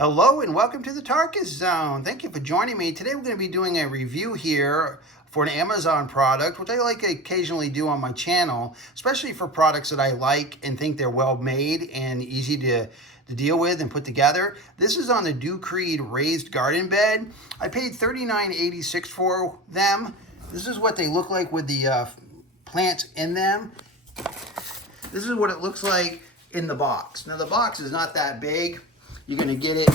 Hello and welcome to the Tarkus Zone. Thank you for joining me. Today we're going to be doing a review here for an Amazon product, which I like to occasionally do on my channel, especially for products that I like and think they're well made and easy to deal with and put together. This is on the DoCred raised garden bed. I paid $39.86 for them. This is what they look like with the plants in them. This is what it looks like in the box. Now the box is not that big. You're going to get it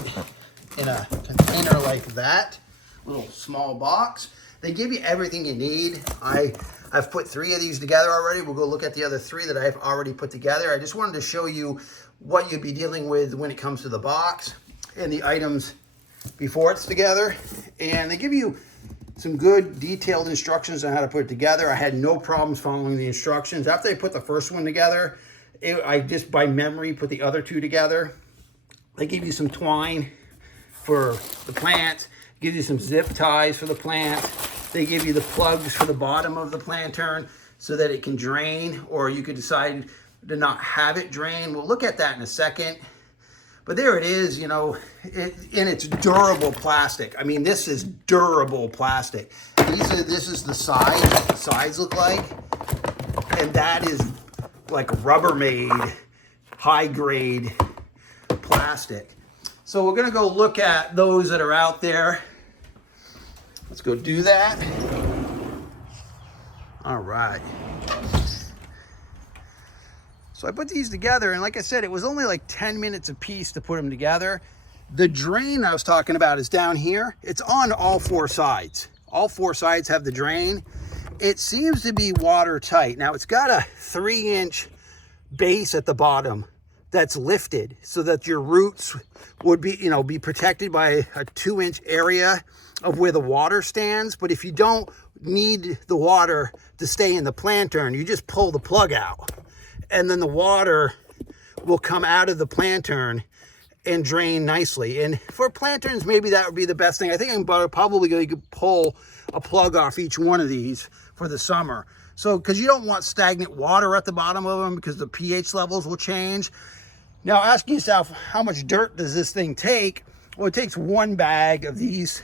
in a container like that, little small box. They give you everything you need. I've put 3 of these together already. We'll go look at the other 3 that I've already put together. I just wanted to show you what you'd be dealing with when it comes to the box and the items before it's together. And they give you some good detailed instructions on how to put it together. I had no problems following the instructions. After I put the first one together, I just by memory put the other 2 together. They give you some twine for the plant, give you some zip ties for the plant. They give you the plugs for the bottom of the plantern so that it can drain, or you could decide to not have it drain. We'll look at that in a second. But there it is, you know, and it's durable plastic. I mean, this is durable plastic. This is the sides, what the sides look like. And that is like Rubbermaid, high grade plastic. So we're going to go look at those that are out there. Let's go do that. All right. So I put these together, and like I said, it was only like 10 minutes a piece to put them together. The drain I was talking about is down here. It's on all 4 sides. All 4 sides have the drain. It seems to be watertight. Now it's got a 3-inch base at the bottom that's lifted so that your roots would be, be protected by a 2-inch area of where the water stands. But if you don't need the water to stay in the plantern, you just pull the plug out, and then the water will come out of the plantern and drain nicely. And for planterns, maybe that would be the best thing. I think I'm probably going to pull a plug off each one of these for the summer. So, because you don't want stagnant water at the bottom of them, because the pH levels will change. Now, ask yourself, how much dirt does this thing take? Well, it takes 1 bag of these.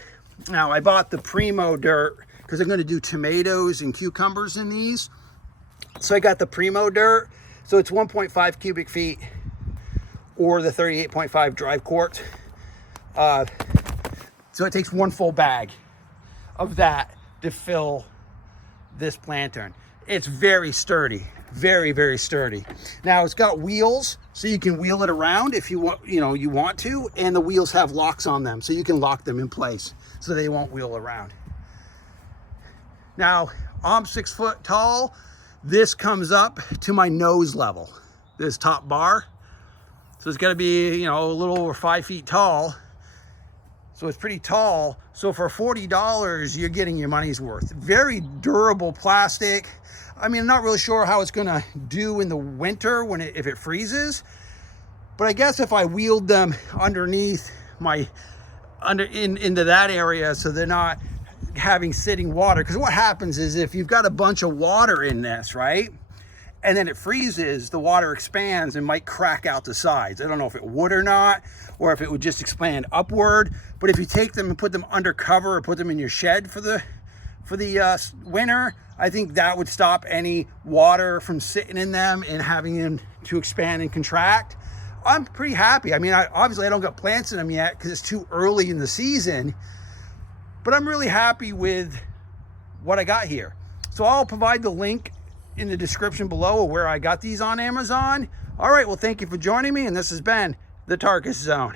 Now, I bought the Primo dirt because I'm going to do tomatoes and cucumbers in these. So I got the Primo dirt. So it's 1.5 cubic feet, or the 38.5 drive quartz. So it takes 1 full bag of that to fill this plantern. It's very sturdy, very, very sturdy. Now it's got wheels, so you can wheel it around if you want, you want to, and the wheels have locks on them, so you can lock them in place so they won't wheel around. Now, I'm 6 foot tall. This comes up to my nose level, this top bar. So it's got to be, a little over 5 feet tall. So it's pretty tall. So for $40, you're getting your money's worth. Very durable plastic. I mean, I'm not really sure how it's gonna do in the winter if it freezes. But I guess if I wheeled them underneath into that area, so they're not having sitting water. Because what happens is if you've got a bunch of water in this, right? And then it freezes, the water expands and might crack out the sides. I don't know if it would or not, or if it would just expand upward. But if you take them and put them under cover or put them in your shed for the winter, I think that would stop any water from sitting in them and having them to expand and contract. I'm pretty happy. I mean, obviously I don't got plants in them yet because it's too early in the season, but I'm really happy with what I got here. So I'll provide the link in the description below of where I got these on Amazon. All right, well, thank you for joining me, and this has been the Tarkus Zone.